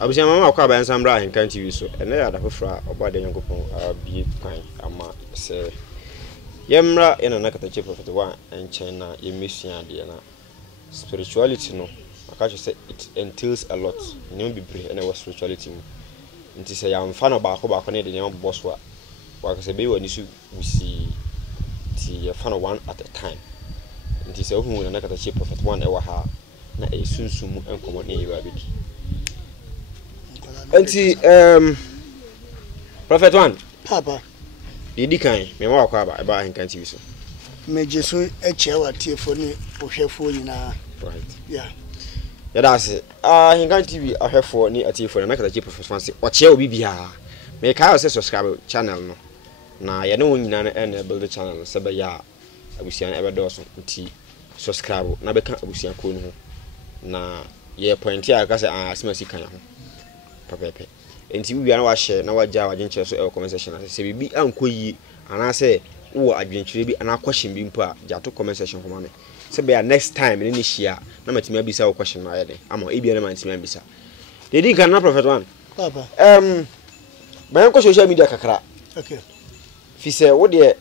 abusia mama akwa ba ensambra ahenkan TV so ene ya da fofra obade nyankopon abi kwan ama se yemra ena nakatache prophet wa enchen na yemesua de na spirituality no akache say it entails a lot nyem bibre ena wa spirituality mu nti se ya mfa no ba ko ne de nyem boss wa wakase be wani su busi ti ya fa no one at a time nti se ohu na nakatache prophet one e wa ha na esunsumu enkomo ne yiba bidi anti prophet one papa didi kan me ma akwa ba ahenkan TV so me jesu echewa tiefo ni ohwefo nyina right yeah ya da se ahenkan TV ahwefo ni atiefo na kata prophet one se oche obi bia me ka se subscribe channel no na ye ne won nyina na en build the channel se be ya abusian ebe do so nti subscribe na be kan abusian ko no na ye point ya ka se asimasi kan ho papepe enti wi na wa share na waja wajenche so e comment section se bibi ankoyi ana se wo adwenkyere bi ana question bi mpo a jato comment section koma me se be next time ni share na matimi abisa wo question na yede ama e bia na matimi abisa dedi kan na prophet one papa bayan ko social media kakra okay fi se wo de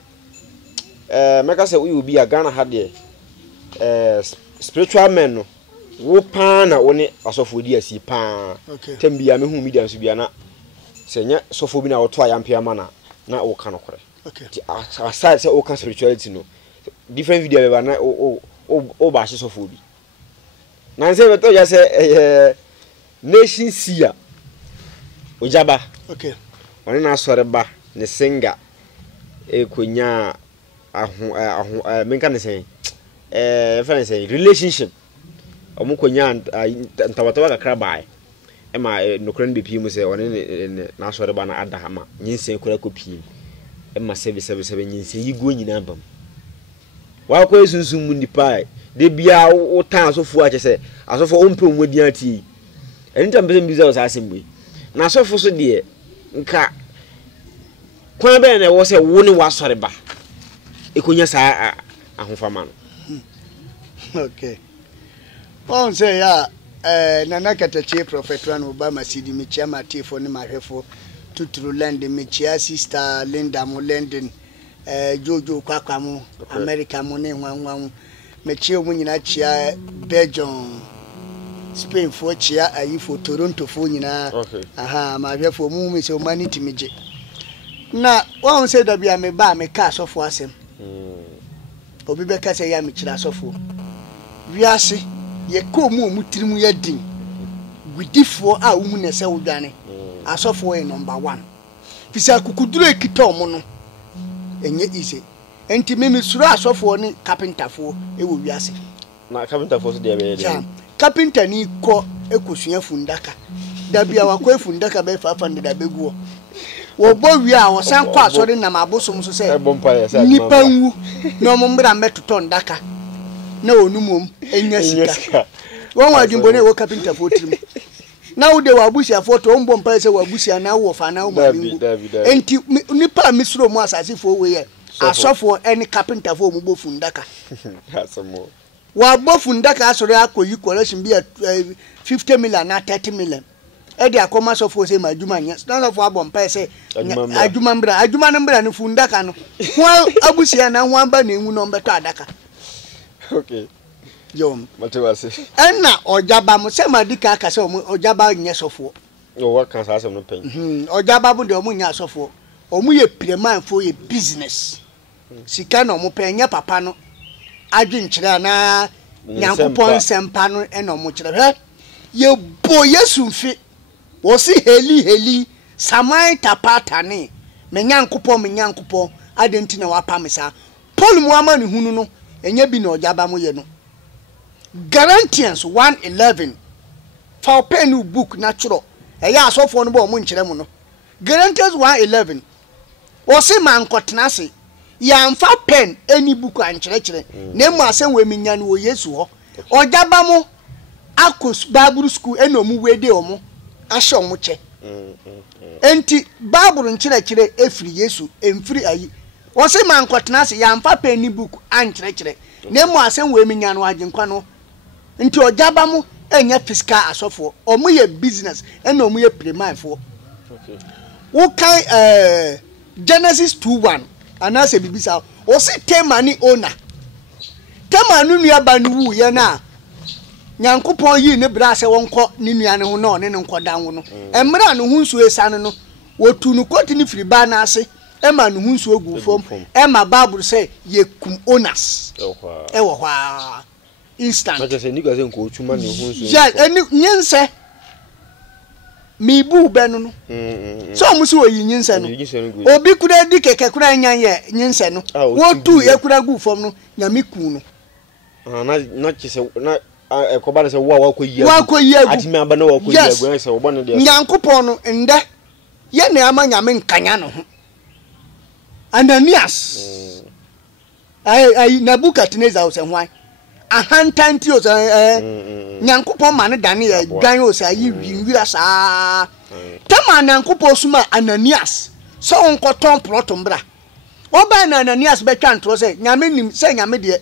meka se wo bi a Ghana ha de spiritual men no wo pa na woni asofo di asi pa tambia me hu media so bia na senya sofo bi na woto ayampe ama na wo ka no kore ti aside say wo ka spirituality no different video be na o ba sofo bi na nse beto ya say nation sia ojaba okay woni na sore ba ne singer konya menka ne say friends say relationship omukonya ntawatawa kakra bae ema nokran be pii mu se one na asore ba na adahama nyinsen kura kopi ema sebe nyinsen yigo nyina bam wa ko esunsun mu nipa de bia wo tan asofo a chese asofo ompe omodi ati enta mbese mbiza o sasemwe na asofo so de nka kwa be na wo se wo ne wasore ba ekonya sa ahofama no okay on say ya nana katache prophet one Obama sidi michia matifo ni mahwefo tuturu land michia sister Linda mo London Jojo kwakwa mo America mo ne hwanwan michia mu nyina chia Belgium Spain fo chia ayifo Toronto fo nyina aha mahwefo mu mi se o maniti mije na on say da bia me ba me ka sofo asem obi be ka say ya michira sofo wiase ye ko mu tirimu ya din gwidifo a umu ne se wodwane asofo e number 1 fisa kukuduro ekita omo no enye ise enti meme suru asofo ni carpenterfo e wo wiase na carpenterfo so de be ya carpenter ni ko ekosua fundaka da bia wakọ efundaka be 500 da beguo wo bo wi a wo san kwa so de na mabosom so se nipa nwu na omo mbra metoto ndaka na onumom enya sika won wa jimbo ne wo carpenter fo tirim na wo de wa busia foto ombo mpa se wa busia na wo fa na wo malingu enti nipa misro mu asase fo we ye asofo eni carpenter fo mu bofu ndaka asamo wa bofu ndaka asore akoyi collection bi 50 million na 30 million e de akoma sofo se majuma nya na fo abom pa se ajuma no mbra ne fu ndaka no ho abusia na ho amba na enwu no mbeto adaka okay yom matewase enna ojaba mo se madika aka se ojaba nye sofo o waka sa asem no pen ojaba bu de omu nya sofo omu ye preman fo ye business sika no mo pen nya papa no adwenkyere na nyankopon sempa no ena mo kyere he ye bo yesu mfi wo si heli samai tapatane me nyankopon adenti na wapa mesa Paul mu ama ne hunu no enye bi na ojaba mo ye no Galatians 1:11 for pen book natural eya asofo no bo mo nkyere mo no Galatians 1:11 o se man kotena se ya mfa pen any book an kyere na mu asem we minya no Yesu ho ojaba mo akos Bible school eno mu wede omo ahye omo che enti Bible nkyere efiri Yesu emfiri ayi o se man kotena se ya mfa pen any book an kyere na mu asem we minya no agenkwa no nti ojaba mu enya fiscal asofo omo ye business ena omo ye primarefo okay wo kan Genesis 2:1 anase bibisa o si tema ni owner tema nu nua ba nu wu ye na Nyankopon yi ne bra se wonko ni nua ne ho na one ne nkoda ho no emra no hu nsuo esane no wotu no koti ni firi ba na ase ema no hu nsuo gu fom ema Bible say ye kum owners ewo hwa instant like say nigga say nko chuma ne hu nsuo ya eni nyense mi bu benu no so musi oyi nyense no obi kura di keke kura nyan ye nyense no wotu ye kura gu fom no nyame ku no na chise na ekoba na se wa koyi atimi aba na wa koyi agu se wo bone de Nyankopon no nde ye ne ama nyame nkanya no ho Ananias ai Nebukadnezar o se hwan ahantanti o se Nyankopon ma ne dane ye dwan o se ayi winwira saa tama Nyankopon suma Ananias so onkoton proton bra oba na Ananias betwa ntro se nyame nim se nyame de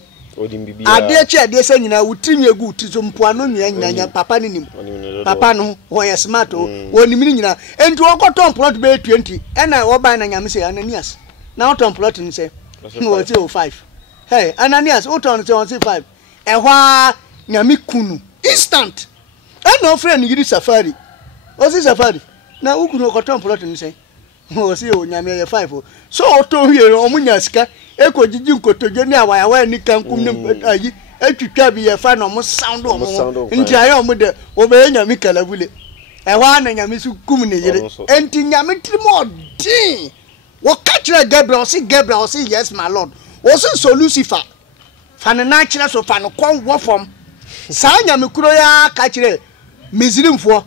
ade chi ade se nyina wutimi egu utizo mpoano nyanya papa ni nim papa no ho ye smart o wonim ni nyina enti okoton plot be 20 ena oba na nyame se Ananias na oton plot ni se no 05 hey Ananias oton se 15 ehwa nyame kunu instant ena ofre ni yiri safari osi safari na ukunu okoton plot ni se o si o nyame ye 5 so oton hie omunya sika ekojiji nkotoje ni awayawa ni kankum ni ayi etwitwa bi ye fa no mo sound o nti aye o mo de obe nyame kalabule ehwa na nyame su kum ne yire enti nyame trimo din wo kachira Gabriel si yes my lord wo so Lucifer fa ne na kire so fa no kon wo fom sa nyame kuro ya kachire Misrimfo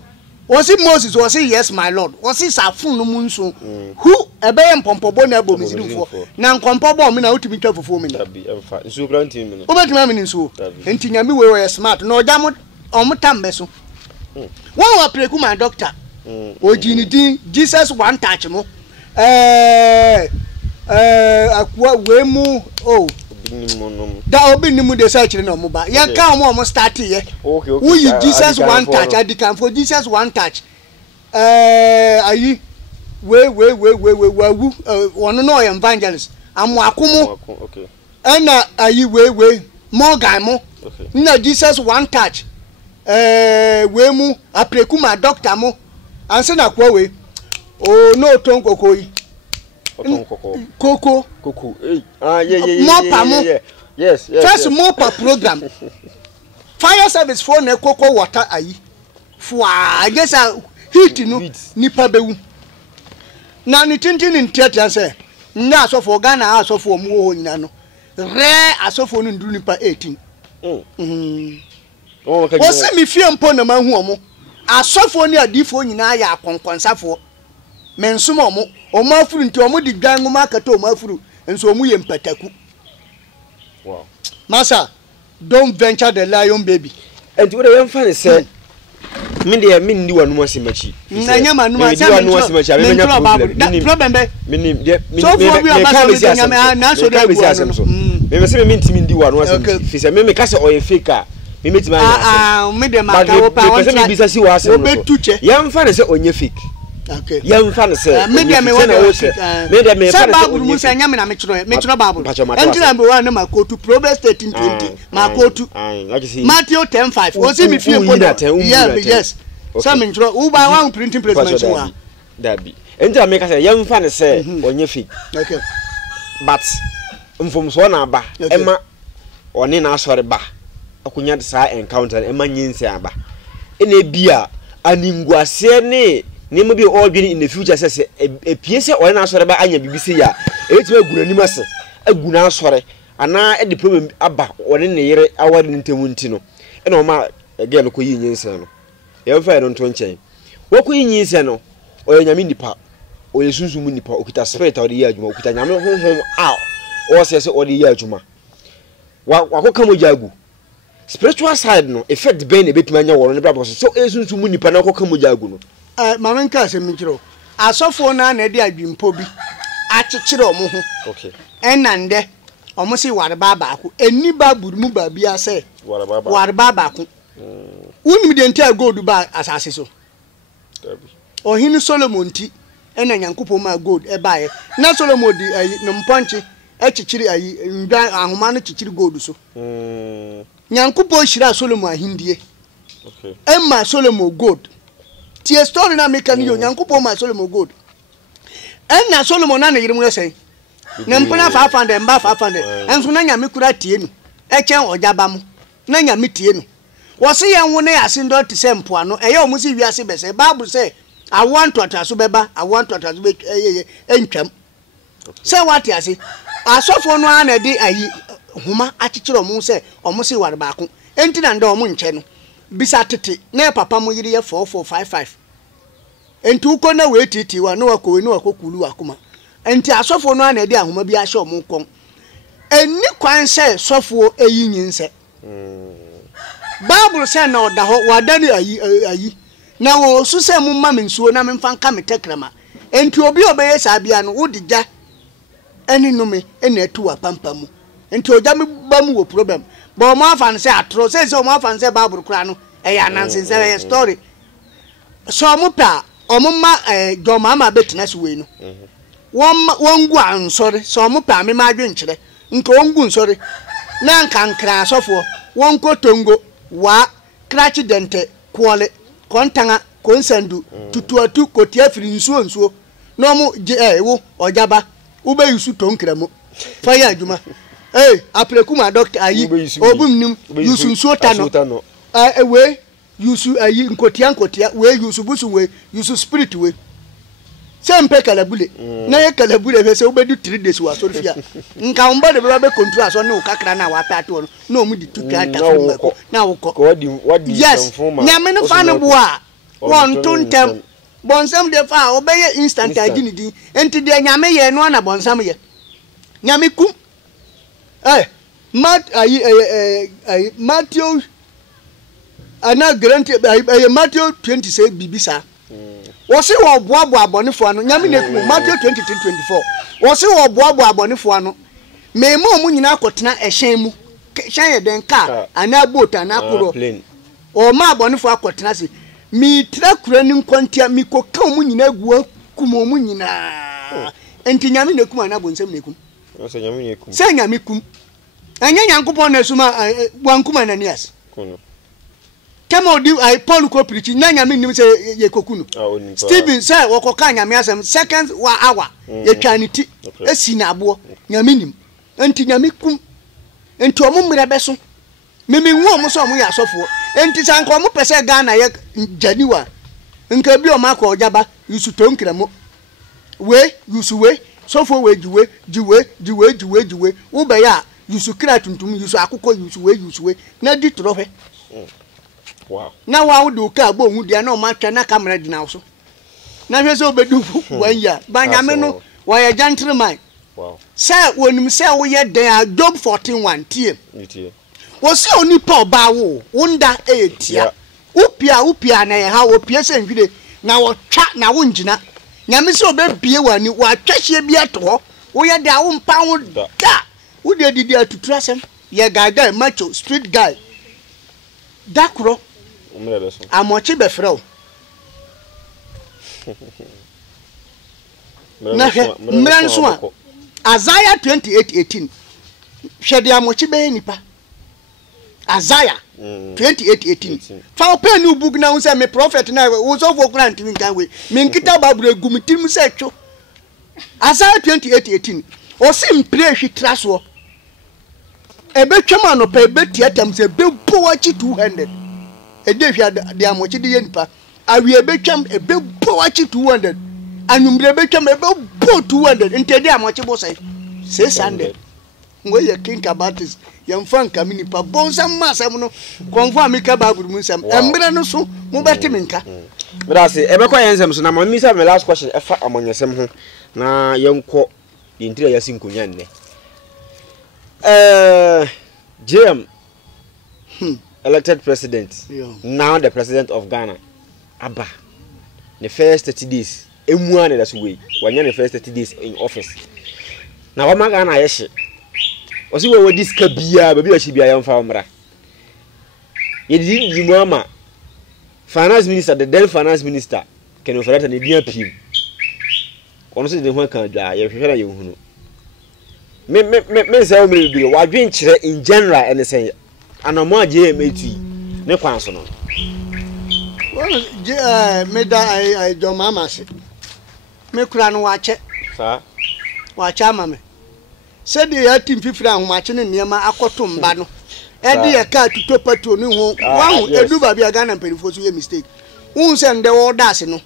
wo si Moses wo si yes my lord wo si safun no munso hu ebeye mpompobo na abo Misrimfo na nkompobo me na utimi twa fofo me tabi emfa nsu kra ntimi me obetima me nsu enti nyame we smart na oja mo omutambe so won wa preku my doctor ojini din Jesus one touch mo akwa we mu da obi ni mu de search na mo ba ye ka mo start ye okay who is Jesus one touch adikan for Jesus one touch ayi we wu wono no evangelist amuakomo okay ena ayi we more guy mo na Jesus one touch we mu apreku ma doctor mo anse na kwa we o no ton koko yi koko yeah yes first mopa program fire service for na koko water ayi fwa I guess heat no nipa bewu na ni tintin ntiatia se na asofo Ghana asofo mu ho nyina no re asofo no nduru nipa 18 o se mi fie mpo na mahu omo asofo ni adifo nyina ya akonkonsafo mensum omo afuru nti omo di dwan ngoma akata omo afuru enso omo ye mpataku wow masa don't venture the lion baby enti we dey fan say me ndi wanu asimachi na nyama nu asimachi me problem be me so for we about nyama na so dey go me say me ntimi ndi wanu asimachi fi say me ka say oye fake a me metima me dem aka wo pa won me bisa si wa asem obetuche yam fa say onye fake okay yam fa say me dem me me fa say onye say nyama na me chiro Bible entina be wa na makotu Proverbs 13:20 makotu Matthew 10:5 o si me fie po yes so me chiro u ba one printing press machine wa dabi entina me ka say yam fa say onye fake okay but mfomso na aba ema one na asore ba akunya saa encounter ema nyinse aba ene bia aningwase ne nemu bi all be in the future say epiese one na asore ba anya bibisi ya etima aguranim ase aguna asore ana e the problem aba one ne yere aware ntemu nti no ene o ma girl ko yi nyinse no ye fa no nto nchen wo ko yi nyinse no o nyame nipa o ye sunsumu nipa okita spirit o de ye adwuma okita nyame honhom a o se o de ye adwuma wa ko kamo jagu spiritual side no effect ben e betima nya woro ne bra so esunsumu nipa na ko kamo jagu no mama nka se mikiro asofo na na de adwimpo bi akekere omo ho okay enande omo si ware baba ko eni ba burumu ba bia se ware baba ko Unim de ntia gold ba asase so. Ohini Solomon ti ena Nyankopon ma gold e baaye. Na Solomon di no mponche echichiri ndwan ahoma no chichiri gold so. Nyankopon shira Solomon ahindie. Okay. Emma Solomon gold. Tie story na make kan yo Nyankopon ma Solomon gold. Enna Solomon na yirimu yesey. Na mpona 500 mba 500. Enso na nyame kura tie nu. Echen ojaba mu. Na nyame tie nu. Wose ye nwone ase ndo te se mpo ano. Eye omusi wiase bese. Bible say I want to atraso beba. I want to atraso be entwam. Say what ase. Asofo no ana de ayi homa achichire omu se omusi ware ba ko. Enti na ndo omu nche no. Bisa tete na papa mu yiri ye 4455. Enti uko na we titi wa no wakowe no wakokulu akoma. Enti asofo no ana de ahoma bi ahye omu kon. Eni kwan se sofo eyi nyinse. Bible say na oda ho wadani ayi na wo su se mu ma mensuo na memfa nka metekrama. Enti obi obeye sabia no wodija eni nume eni atu apampa mu. Enti oja me ba mu wo problem. But mo afan say atro say mo afan say Bible kura no eya nansen say story. So mo pa omma joma ma betina so we no. Won gu ansori so mo pa me ma dwenkyere. Nka won gu nsori. Na nka nkra asofo won kotongo wa krachi dente kwole kontanga konsandu tutuatu kotia firi nsuo no mo wo ojaba ube yusu tonkramo fire aduma aprekuma doctor ayi obumnim yusu nsuo tano we yusu ayi nkotia we yusu busu we yusu spirit we sempe kalabule na ye kalabule fe se obedu 3 days wa sorfia nka mba de be control aso ne ukakra na wa pato no mu di tuka ta na woko yes nyame no fa no bo a won tuntem bonsam de fa obeye instant agini enti de nyame ye no na bonsam ye nyame kum Matthew ana guarantee Matthew 26 bibisa wose wo boabo abonefo ano nyame nekum Matthew 23:24 wose wo boabo abonefo ano memo mu nyina akotena ehyen mu hyen ye den ka ana boat ana koro o ma abonefo akotena se mi tra kura ni nkontia mi koka mu nyina guwa kumo mu nyina enti nyame nekum ana bonsam nekum se nyame nekum se nyame kum anya Nyankopon na suma wankuma Ananias kono Kemo di Paul ko preach nyanya me nim se ye kokunu Stephen say wokoka nyame asem seconds wa hour ye twaniti esi na abo nyame nim enti nyame kum enti omo mre beso mimi nwo omo so omo ya asofo enti sanko omo pese Ghana ye janiwa nka bi omo akọ ojaba yusu tonkramo we yusu we sofo we jiwe wo be ya yusu kra tuntum yusu akụkọ yusu we na di trofe. Wow. Na wa wo do ka bo hu dia na o ma twa na camera di na so. Na hwe se obedu 1 year. Ba nyame no wa ye gentleman. Wow. Say wonim say wo ye den Job 14:1 tie. Tie. Wo se oni pa oba wo wonda etia. Upia na ye ha wo pie se nhwide na wo twa na wo ngina. Nyame se obebie wani wa twahye bi ato. Wo ye da wo mpa wo da. Wo de didi atutrasem. Ye guy macho street guy. Dakro amochi befreo mranso Isaiah 28:18 hwede amochi be nipa Isaiah 28:18 fa open new book na unse me prophet na wo so for grant mi kan we me nkita babure gumitim se twa Isaiah 28:18 o sim pray hwitraso ebe twema no pa ebe tiatam se be powachi 200 ede hwa de amochi de yenipa awi ebe twam ebe powachi 200 anumre ebe twam ebe po 200 ntede amochi bo sai 600 ngo ye think about this yemfa nka minipa bonsam masam no konfo amika baburu munsam embre no so mo beti minka brase ebe kwa yensem so na mo mi say my last question efa amonyesem ho na yenko yentira yasinkonya nne JM elected president, now the president of Ghana, Abba, the first 30 days, everyone that's way, when you're the first 30 days in office. Now, what am I going to say? Was you this Kabia, baby, she be a young farmer? You didn't, mama, finance minister the then finance minister Ken Ofori-Atta ne dia piem ono se de ho kan dwa ye hwehwe na ye hunu me say o me bi wa dwen kire in general and say anamo agye emetu ne kwan so no well me da I do mama se me kura no wa che sa wa cha mama se de ya tim fifira ahomache ne niema akoto mba no e de ya ka tuto pato ni ho wa edu ba bia Ghana perifo so ye mistake un se nde wo das no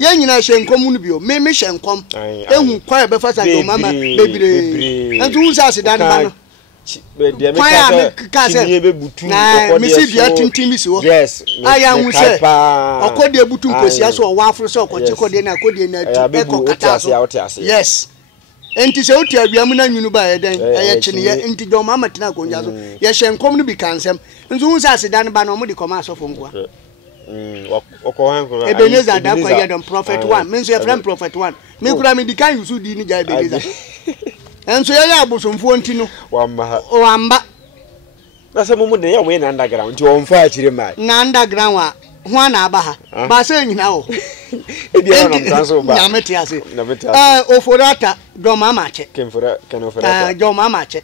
ye nyina hye nkom no bio me hye nkom ehu kwa be fa sa do mama bebire entu un sa se dan ba no de me ka se be butu okode mi si bia tintin bi si wo yes aya hu se okode butu nkosi aso o wa afro se okoche kode na kode na tu ekokata so yes enti se uti abiam na nwunu ba ye den eye chine ye enti do mama tina konja so ye hye nkom no bi kansem nzu un sa se dan ba no mo de koma asofo nkwa Ebenezer da kwa yedon prophet 1 menso ye friend prophet 1 me kura me dikan yusu di ni ja Ebenezer enso ye ya abosomfo nti no wamba na se mumu de ye mo ye na underground nti won fa akire mai na underground wa ho na aba ha ba se nyina wo e dia na mtanso ba na meti ase Ofori-Atta do mama che ken Ofori-Atta do mama che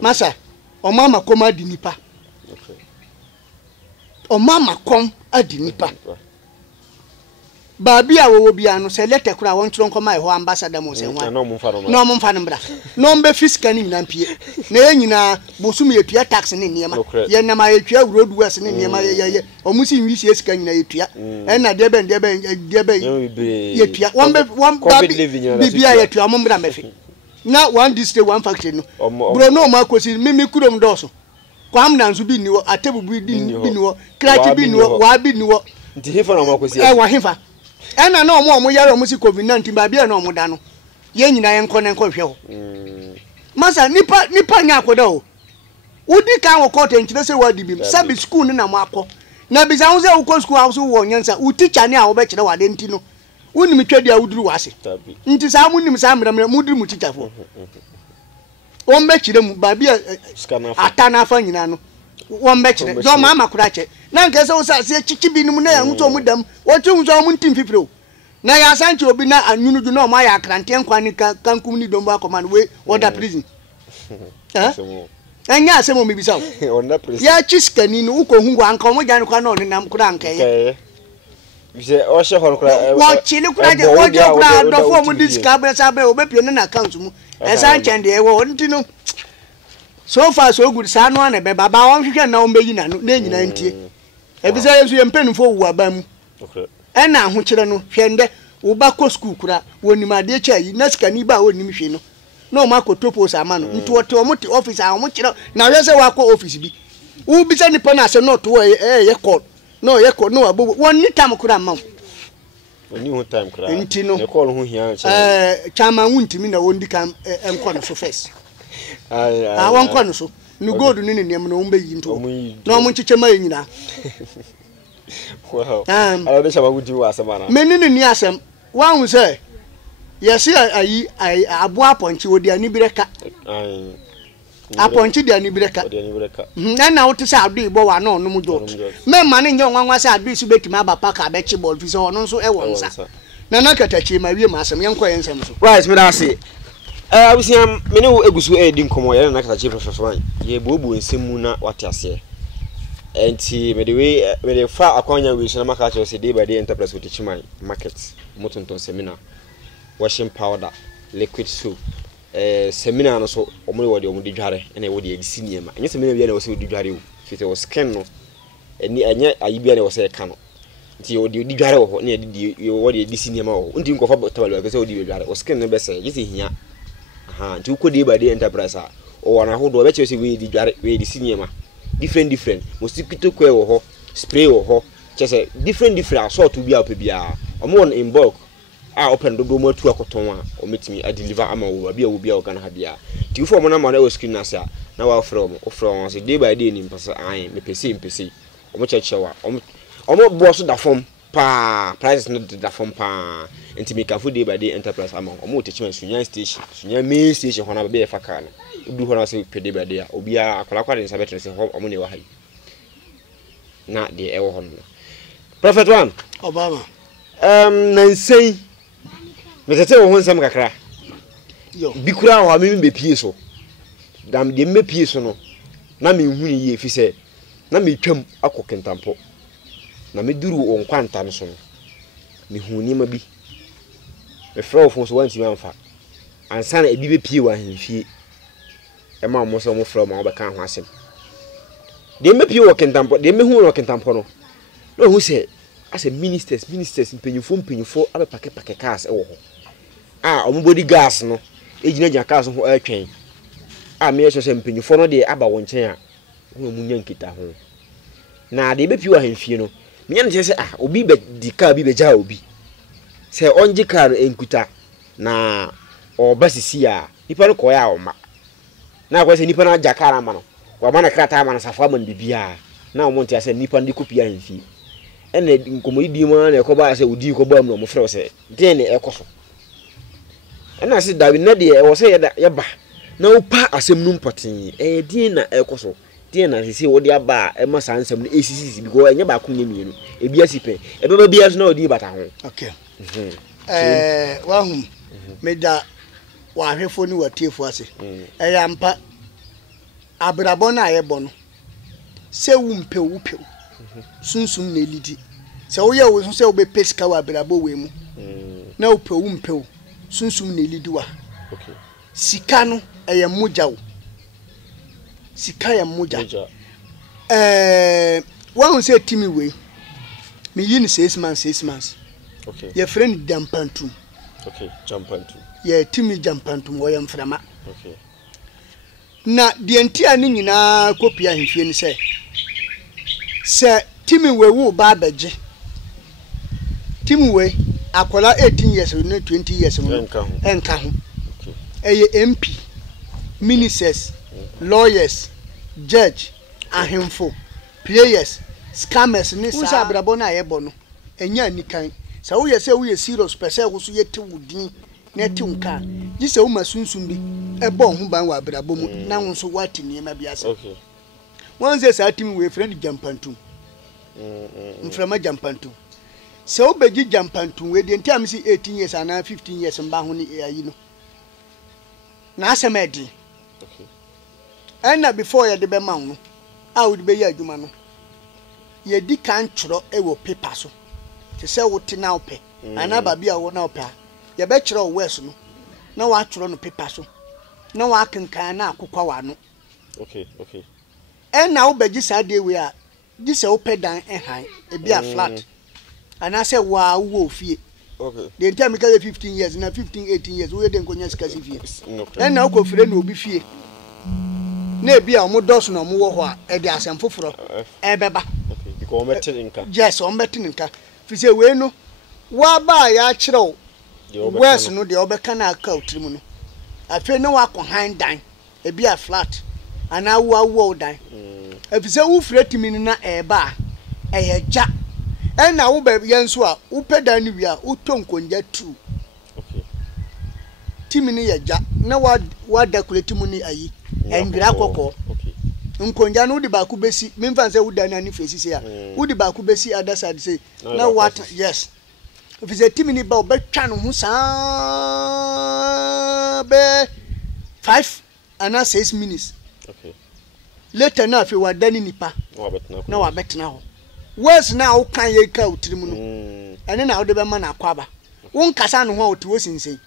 masa o mama koma di nipa o mama kom adi nipa baabi a wo bia no se lete kura won tro nkoma e ho ambassador mo se nwa no mo mfa no bra no mbe fiscal ni nyina mpie na ye nyina bosum ye tua tax ni niema ye na ma ye tua road west ni niema ye o musi nwisi esika nyina ye tua e na de ben ye tua won baabi bibia ye tua mo mbra mefi na one district one factory no bro no ma kosi mimi kurom doso kwam na nzu bi ni wo atebu bi ni wo krachi bi ni wo wa bi ni wo nti hefa na makosi wa hefa ena na omo yare omo si covid-19 ba bia na omo da no ye nyina ye nkone hwe ho masa nipa nya akoda o udi kan wo court enchire se wa dibim sabi school ni na mo akọ na bi sa wo se wo ko school house wo nyansa u teacher ni a wo be kire wa de nti no woni mi twadi a wuduru wase nti sa mu nim sa mramra mu duru mu teacher fo won be kire mu ba bia atana afa nyina no won be kire do mama kura che na nke se wo sa se chichi bi nim na ya nto mu dam wo chi nso mu ntim fifiro na ya sanche obi na anyunu du na o ma ya krante nkwa ni kankum ni domba command we order prison anya asemo mi bisa order prison ya chiska ni no uko hungu anka mo jan kwa no ni nam kura anka ye bise o she hor kura wo chile kura je wo je kura do fo mu diska be sa be obepio na account mu e sanche de wo ntino so far so good sa no na be baba won hwehwe na won be yi na no na nyina ntie e bisa yesu ye mpenufo wu abam okay ena ho kire no hwende wo ba ko school kura woni ade cha yi na sika ni ba woni hwe no no ma ko topos ama no nti wote o muti office a mo kire na hwe se wa ko office bi wo bisa ni pa na se no to ye call no ye call no abo woni tam kura ma woni ho time kura nti no ye call ho hia chama wuntimi na wondi kam enko no so first won ko no so no gold ni ne nem no won be yi nto no mo nchiche ma nyina wow ala de shaba gudu wasama na menini ni asem wa hu se yesi ayi abo aponchi odi ani bireka aponchi di ani bireka na wote se adu ibo wa no no jo me ma ne nyo nwanwa se adu isu betima aba paka be chi ball fi so no so e wonsa na katachi ma wie ma asem yenko yensem so right me da se abusiam me ne egusu di nkomo ye na katachi fefefan ye bobu ensemu na wate ase enti me de fa akwanya we shina maka cho se day by day enterprise with chiman market motonton seminar washing powder liquid soap seminar no so omuri wode omudi dware na wode edisi niema enye seminar bia na wose odi dware o fite o skin no eni enye ayibia na wose ka no nti wode odi dware wo na edi wode edisi niema wo nti nkofa tabalo ka se odi dware o skin no be se yisi hia aha nti uko day by day enterprise a o wana hodo be che se we edi dware we edisi niema different mosquito coil wo ho spray wo ho chese different asort bi a bia omo won in bulk open do mo atu akoton a o metimi a deliver ama wo bia wo bia o kana ha bia ti ufo mo na ma na o screen na sa na wa from say day by day ni mpasa an me pese omo cheche wa omo boss da form pa prices no da form pa enti ka fu day by day enterprise ama omo teachment sunya station sunya main station ho na be fa ka no du ho na say day by day obia akwala kwa de sabetre se ho omo ne wa hai na de e wo ho no Prophet One. Obama. Nansei. Metete wo honsam kakra. Yo. Bikura ho amemi be pie so. Dam de me pie so no. Na me hu ni ye fi se. Na me twam akokentampo. Na me duru on kwanta no so no. Me hu ni ma bi. Me fra ofo so wanti manfa. Ansa na ebi be pie wa hemfie. E ma mo so mo fra ma obeka ho asem. De me pie wo kentampo, de me hu wo kentampo no. No hu se as a ministers mpanyufo abe pake cars e wo ho. Omubody gas no. Ejina cars ho atwen. Me so se mpanyufo no de aba wo nchen a wo mu nya nkita ho. Na de be pie wa hemfie no. Me nya ne se obi be di car bi be ja obi. Se onji car enkuta na obasisi a nipa no koya oma. Na kwa se nipa na ja car ama no. Wa mana krata ama na safa man bibia. Na omonti ase nipa ndi kopia hemfie. Ene nkomodi di ma na ekoba ase odi ko bam no mo frɛ se den ne ekoso ena ase dabi na de e wo se ye ba na upa asem num potin din na ekoso den na sisi wo de aba e ma sansem no esisi because enye ba ko nyemienu e bia sipe e beba bia so na odi bata ho. Okay. Wa hum me da wa hwefo ni watiefo ase ya mpa abrabọ na ye bọ no se wu mpewu sunsum na elidi se wo ye wo se wo be pesika wa abrabọ we mu na upewu mpewu sunsum na elidi wa. Okay. Sika no eye moja wo sika ya moja wa se timi we me yin 6 months. Okay. Your friend Jampantu. Okay, Jampantu. Yeah, Timmy Jampantu wo yam frama. Okay. Na de entia ni nyina kopia hwehwe ni se Timmy we wo ba beje. Timmy we akola 18 years no 20 years no enka ho. Okay. Eye MP, ministers, lawyers, judge, ahemfo, players, scammers ni sa abrabo na ye bo no. Enya nikan. Sa wo yese wo ye serious pese wo so yete wudin na ti nka gise wo masunsum bi e bo ho ban wa abrabo mu na wo so wati niema bi ase. Okay. Won say sa timi we friend Jampantu mframa Jampantu se wo beji Jampantu we de ntiam si 18 years ana 15 years mba ho ni ayi no na asemedi. Okay. And before ye de be ma wo a wo de be ya adwuma no ye di kan tworo e wo paper so te se wo ti na ope ana ba bia wo na ope ye be kire wo west no na wa tworo no paper so na wa kenkan na akokwa wa no. Okay. Na wo beji sa de we a di se wo pedan han e bia flat ana se wa wo fie. Okay. The entire me 15 years na 15 18 years we de nkonya skasi fie na wo ko fire na obi fie na bia omo dos na omo wo ho a e de asem foforo e beba. Okay, because ometinka. Yes, ometinka. Fi se we no wa ba ya kire west no de obeka na aka utirimu no afi no wa ko han dan e bia flat ana wo dan afi se wo fire timi na e ba e ye ja na wo ba ye nso a wo pedan ni wi a wo tonkonja tu. Okay. Timi ni ye ja na wa decorate mu ni ayi engra kokko. Okay. Nkonja no di ba ku besi memfa se wo dan ani fesi se a wo di ba ku besi other side say na what yes if the team ni ba obetwa no ho sa be 5 and 6 minutes. Okay. Later na fi wadani nipa na wa betna ho wes na wo kan ye ka utirimu no ene na wo de be ma na akwaba wo nkasa no ho otu wo sinsen.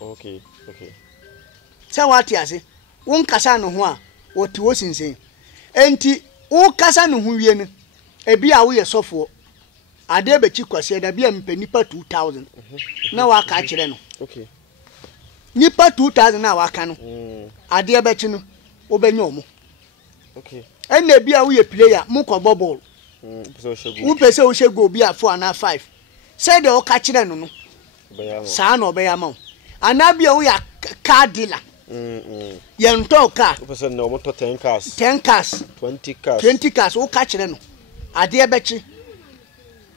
Okay. Se wati ase wo nkasa no ho a otu wo sinsen enti wo kasa no ho wie no e bia wo ye sofo ade be chi kwase da bia mpe nipa 2000 na wa ka kire no. Okay. Nipa 2000 na wa ka no ade be chi no wo benya omo. Okay. Ene bia wo ye player mu ko ball wo pese wo shego bia 4 na 5 say de wo ka kire no no sa na obeya ma ana bia wo ya car dealer ye nto ka wo pese no moto 10 cars 20 cars wo ka kire no ade be chi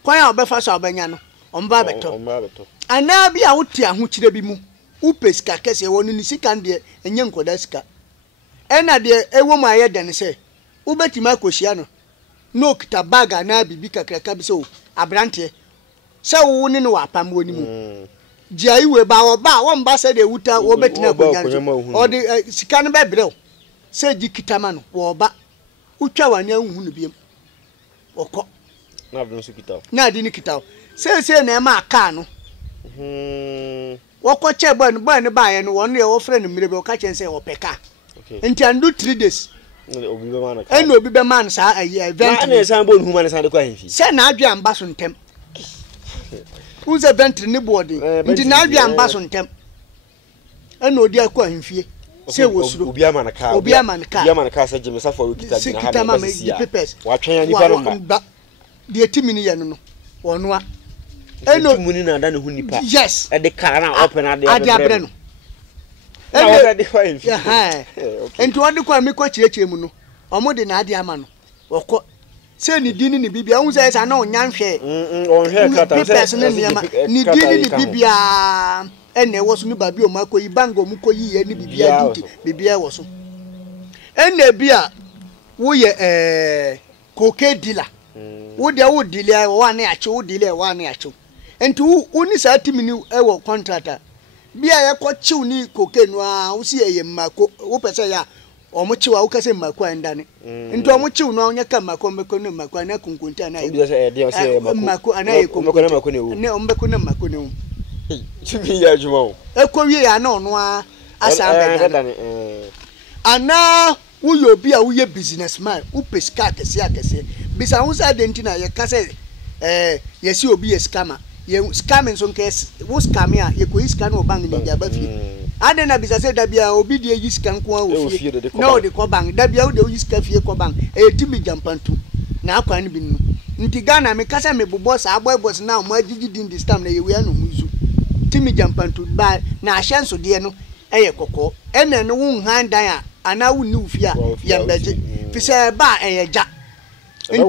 kwan a obefa so obenya no omba beto ana bia wo ti aho kire bi mu wo pesika kese wo no ni sika nde enye nkoda sika ena de ewo ma ye den se wo betima akohia no no kita bag na bibi kakraka bi so abrante se wo ne no apam woni mu jai we ba wo mba se de wuta wo betina konya o de sika no be brew se ji kitama no wo ba utwa wane ahu no biem okọ na abno so kita na di ni kita se na ma aka no wokọ che ban ba ye no won ye wo frɛ no mire be o ka chen se o peka enti andu 3 days obi be man ka eno obi be man sa event na san bo hu man san de kwa hemfi se na adwa amba so ntem who's event ni board nti na adwa amba so ntem eno odi akwa hemfie se wosuro obi ama na ka se jeme safo wikita gina ha na sia wa twen ani pa no ma de timini ye no wonoa eno timuni na da ne hu nipa yes e de car na open ade abre no na wa de fa hemfi enti wodi kwa mi ko chiechie mu no omo de na ade ama no wokọ se ni dini ni bibia hu se na onya nhwe on hwe kata se ni dini ni bibia ene wo so mi ba bi o makoyi bango mu koyi ye ni bibia duty bibia wo so ene bia wo ye coke dealer wo de wo dealer wo na ache wo dealer wo na ache enti wo ni sa timini e wo contractor bia ye ko chiw ni coke no a wo si ye mako wo pese ya omo chiwa wo kase mako andane enti omo chiw no anya ka mako meko no mako na kunkunta na ye mako ana ye kunkunta mako ne wo ne ombeko na mako ne wo chibi ya juma ekowie ya na ono a asa abeda ana uyo bi a uye businessman u pesca akese bisa hu sa denti na ye kase yesi obi ye scammer ye scamming so nke wo scam ya ye ko iska no bank ni dia ba fi ade na bisa se da bia obi die yiska nko a ofie na o de ko bank da bia o de yiska fie ko bank timi jampantu na akwa ni bi no nti Ghana me kase me bobo sa boy boss na mo agigi din this time na ye we no muzu timi jampantu ba na ahyenso de no eye kokko ene no wu handan a ana wu ni ufia ye mbeje fi se ba eye ja ebe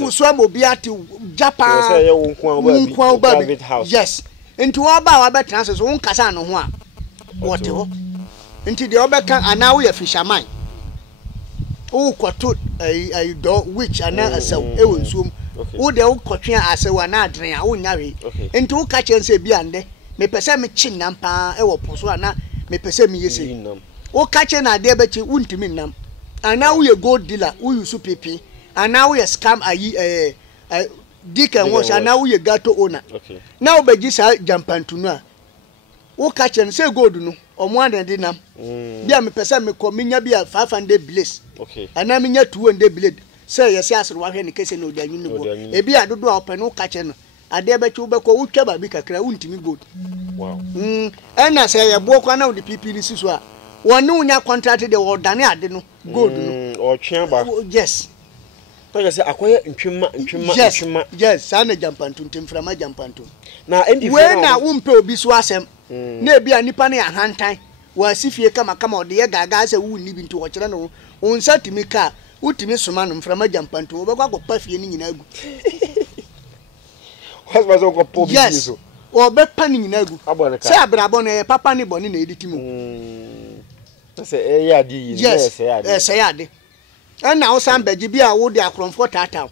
wo so mo bi ati Japan se ye wo nko ba bi yes nti wo ba wa betra so wo nkasa no ho a wote ho nti de obeka ana wo ye fisherman wo kwato ai do which ana asaw e wo nsuom wo de wo kotwe asaw ana adren a wo nyawe nti wo ka chense bi ande me pese me chi nam pa e wo poso ana me pese me yesi wo ka che na de be chi untimi nam ana wo ye gold dealer wo yusu pipi ana wo ye scam ayi dikan wo ana wo ye gato owner na wo beji sa jampantu no a wo ka che se gold no omo ande nam bia me pese me ko minya bia 500 blaze ana minya 200 blade se yesi asro wa hwe ne kese no odanyu ne bo e bia dodo a open wo ka che no ade be chi wo be ko wo twa ba bi kakra untimi gold wow ena se ye bo kwa na wo de pipi ni siso a wonu unya contract de wo dane ade no gold no o twen ba yes to say akoye ntwema yes sana jampantu ntimframa jampantu na endi we na wo mpe obi so asem na bia nipa na ahantan wa sifie kama ode ye gaga se wo ni bi nti wo kire no onsa timi ka utimi soma no mframa jampantu wo be kwa kwa fie ni nyina agu was was ko po bi so wo be pa ni nyina agu se abrabo na papa ni boni na editimu se e ya di yes se ya di na wo san beji bia wo de akromfo tata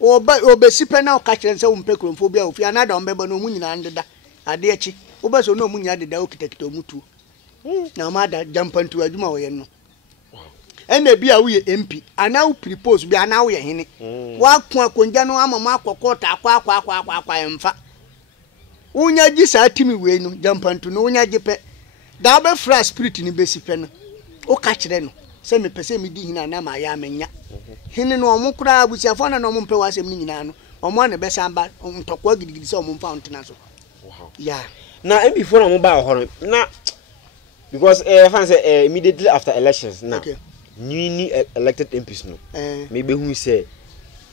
wo be sipe na o ka kire se wo mpe kromfo bia ofi anada o mbeba no mu nyina ndeda ade echi wo be so no mu nyina deda o kitakita omutu na ma da jampantu adwuma wo ye no ene bia wo ye MP ana wo propose bia ana wo ye hene wa ko akonja no amama akokota akwa emfa unya ji sa timi we no jampantu no unya jipe da be fra spirit ni be sipe no o ka kire no se me pese me di hina na ma ya menya hene no omo kura abusiafo na no omo mpe wasem ni nyina no omo na be samba ntokwa gidigidi se omo mfa ontena so wow yeah na MP for na mo ba ho na because fan say immediately after elections now newly elected MPs no maybe who say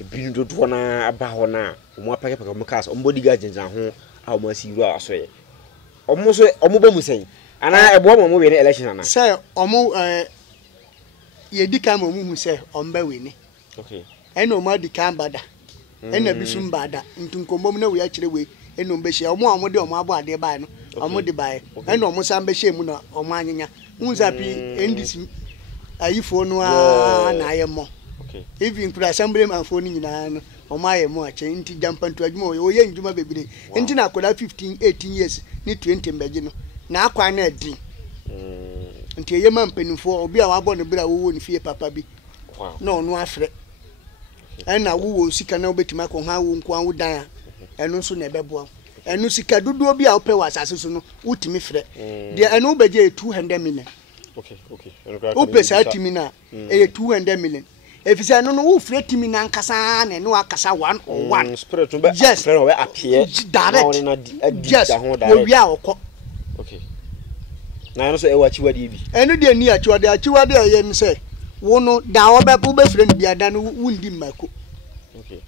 ebinu dodo na aba ho na omo apake mo cast omo bodyguard jenjan ho a omo asiru aso ye omo so omo ba mu sen ana ebo omo we election ana say omo ye dika mo mu say omba we ni okay eno ma dika bada ena bisum bada ntunkombom na we a kire we eno mbe hia omo de omo abo ade ba no omo de ba eno omo sam be hia mu na omo anyanya unza pi ndisi ayifo no na ayemo Okay. Even kura assembly man for ni nyina no o ma ye mo ache nti jampantu adwuma o ye ndwuma bebire nti na akoda 15 18 years ni 20 mbeje no na akwa na adin nti ye man panimfo obi a wabɔ ne bra wo ni fie papa bi no no afre ɛna wo sika na obetima ko ha wo nko an dan a ɛno nso na ɛbɛboa ɛno sika dodo bi a wopɛ wa asase so no wotimi frɛ de ɛno beje 200 million. Okay. Ope sa timi na 200 million. Efisa no wo frɛ timi na nkasa na no akasa 1 or 1. Spirit to be frɛ no we appear direct. Yes. Wo wi a okɔ. Okay. Na no so e wachi wadi bi. Eno de ni achiwade aye ni se wo no da wo be frɛ no bia da no wundi mako. Okay.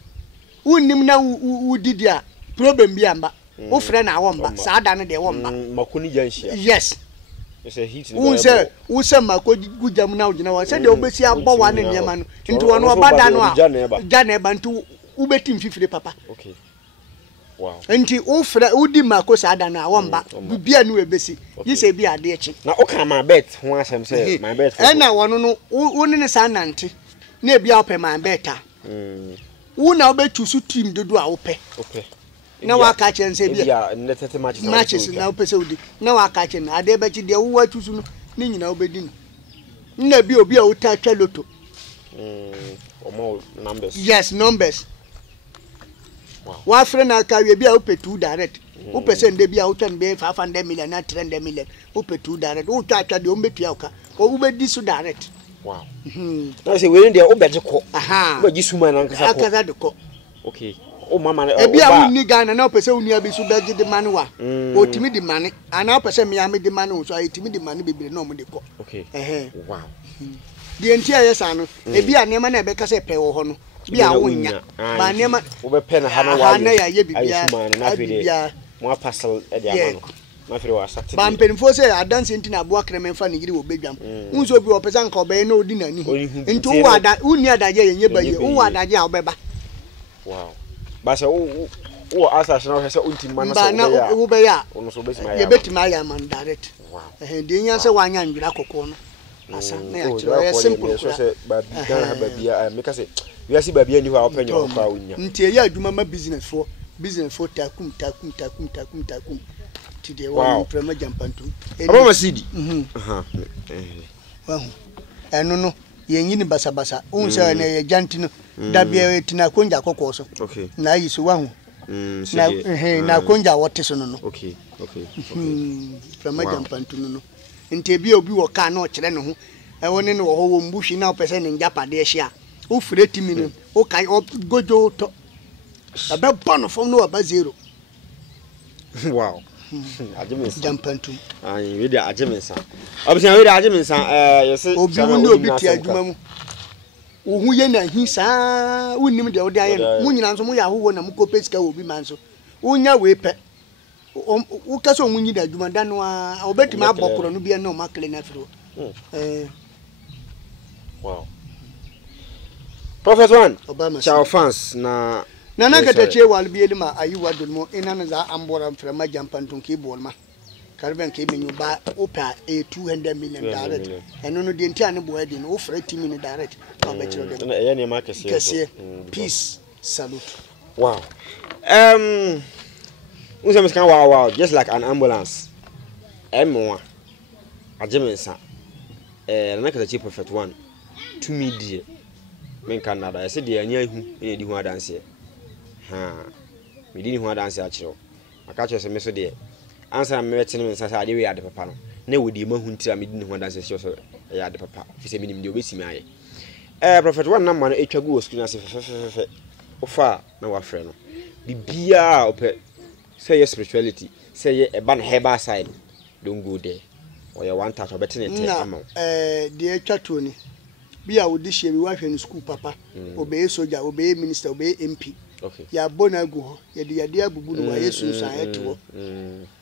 Wunnim na wudidi a problem bi amba. Wo frɛ na wo mba sa da no de wo mba. Mako ni janhia. Yes. It's a heat in the Usa mako gujam na ujina wa said the obesi abo wane nyama no nti wono obada no a janeba nti ubetim fifire papa. Okay. Wow. Nti ufra udi mako sada na womba bibia no ebesi yise bi ade echi na oka my bet ho asem say my bet na wono no woni ne sa nante na ebia opɛ my bet a na obetu su team dodo a wopɛ na waka chense bia netete matches na opese udi na waka chen ade bechi de wo atusu no ni nyina obedi no na bi obi a uta twa loto omo numbers. Yes, numbers. Wow. Wa frɛ na ka we bia opɛ 2 direct opese nde bia utan be 500 million na 300 million opɛ 2 direct uta twa de ombetua uka obedi so direct. Wow. Na say we dey obedi ko obeji suma na nkasa de ko. Okay. O mama ebi a wunni Ghana na opese wunni abi so beje de mane wa otimi de mane ana opese me am de mane so ayetimi de mane bebere na omo de ko. Okay. Wow. De ntia yesa no ebi a nema na ebeka se pe wo ho no bi a wonya ba nema wo be pe na ha na wa na ya ye bibia na fide mo parcel e de ama no na fide wa sate ba mpenfo se adanse nti na abo akreme mfa ne giri wo bedwam unso bi opesa nka obe na odi na ni nti wo ada unni adaje yenye ba ye wo adaje a obeba. Wow. Basa wo asase na hwese unti man na wo be ya ono so betima ya ye betima ya man direct. Wow. De nya se wanya ndwira kokko no asa na ya chiro ya simple so se ba bi Ghana ha ba bia make say we asi ba bia ni ho a openye o kwa unya nti ye adwuma ma business for takum ti de wa prema jampantu aba masidi wahu eno no ye nyini basabasa unsa na ye janti no da bia etina konja kokko so na yi so wahu na konja wote so no okay prema jampantu no nti bia obi wo ka na o kire ne ho woni ne wo ho wo mbuhwi na opese ne njapade ehia o fure timi no o kai o gojo to abe bono fom no aba 0. Wow. Ajemensa jampantu ai we dey ajemensa obisa we dey ajemensa yesi obi woni obi ti adwuma mu wo hu ye na hi saa wonnim de wo de aye no mu nyina nso mu ya ho wo na mu ko pesika obi man so wonya we pe wo ka so mu nyi da adwuma da no a obetima abokoro no bia na o makle na firo. Wow. Prophet One Chao fans na kata che wal bi elima ayi wadul mo ina na za ambora mframa jampantun ki bolma karben ke menyu ba opa 200 million direct eno no de ntia ne bo edi no ofra timi ne direct ba be chiro de na ye ne ma kese peace salute. Wow. Unse kan wow just like an ambulance emwa ajemensa na kata che Prophet One to me dear men Canada I said the anya hu e di hu adanse me di hu adanse a kiro aka kyo se me so de ansa me wete ne nsa sa ade we ade papa no na we di ma hu ntira me di hu adanse so e ade papa fi se minim de obesimi aye Prophet One na ma no etwa go screen ase fe ofa na wa frɛ no bibia opɛ say your spirituality say ye ban herbal side don't go there or you want to better it amount the etwa to ni bia wo di hye bi wa hwɛ no school papa obey soldier obey minister obey MP okay ya bona gu ho ye de yade abubu no wa yesu nsan eto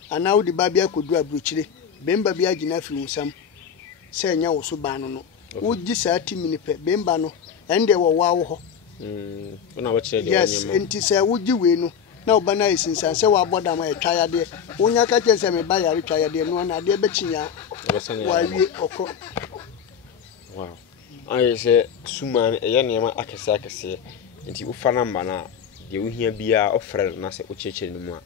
ana wo di ba bia kodu abrochire bemba bia gina fi wusam say nya wo so ba no no wo gi sa timi ni pe bemba no ende wo wa wo ho na wo kire de yes enti say wo gi we no na obana isinsan se wa boda ma etwa yade wonya ka chense me ba yare twa yade no na ade be chinya wa wie okọ. Wow. I say suman a yanema akese nti ufa number na de uhia bia ofre na se ocheche no mu a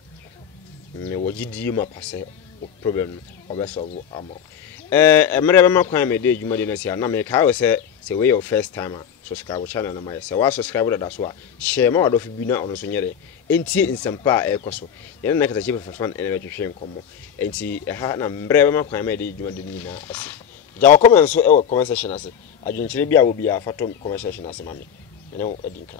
me wogidi ma pase problem obesolve ama emre be makwan me de adwuma de na sia na me ka we se we your first time subscribe channel na my se wa subscribe da so a share ma wado fi bi na ono so nyere enti nsampa a ekoso ye na kata chief fan ene be twehwe nkomo enti ha na mre be makwan me de adwuma de ni na ase ja comment so e comment section ase adwenkyere bia wo bia fato comment section ase mame ene o edinkra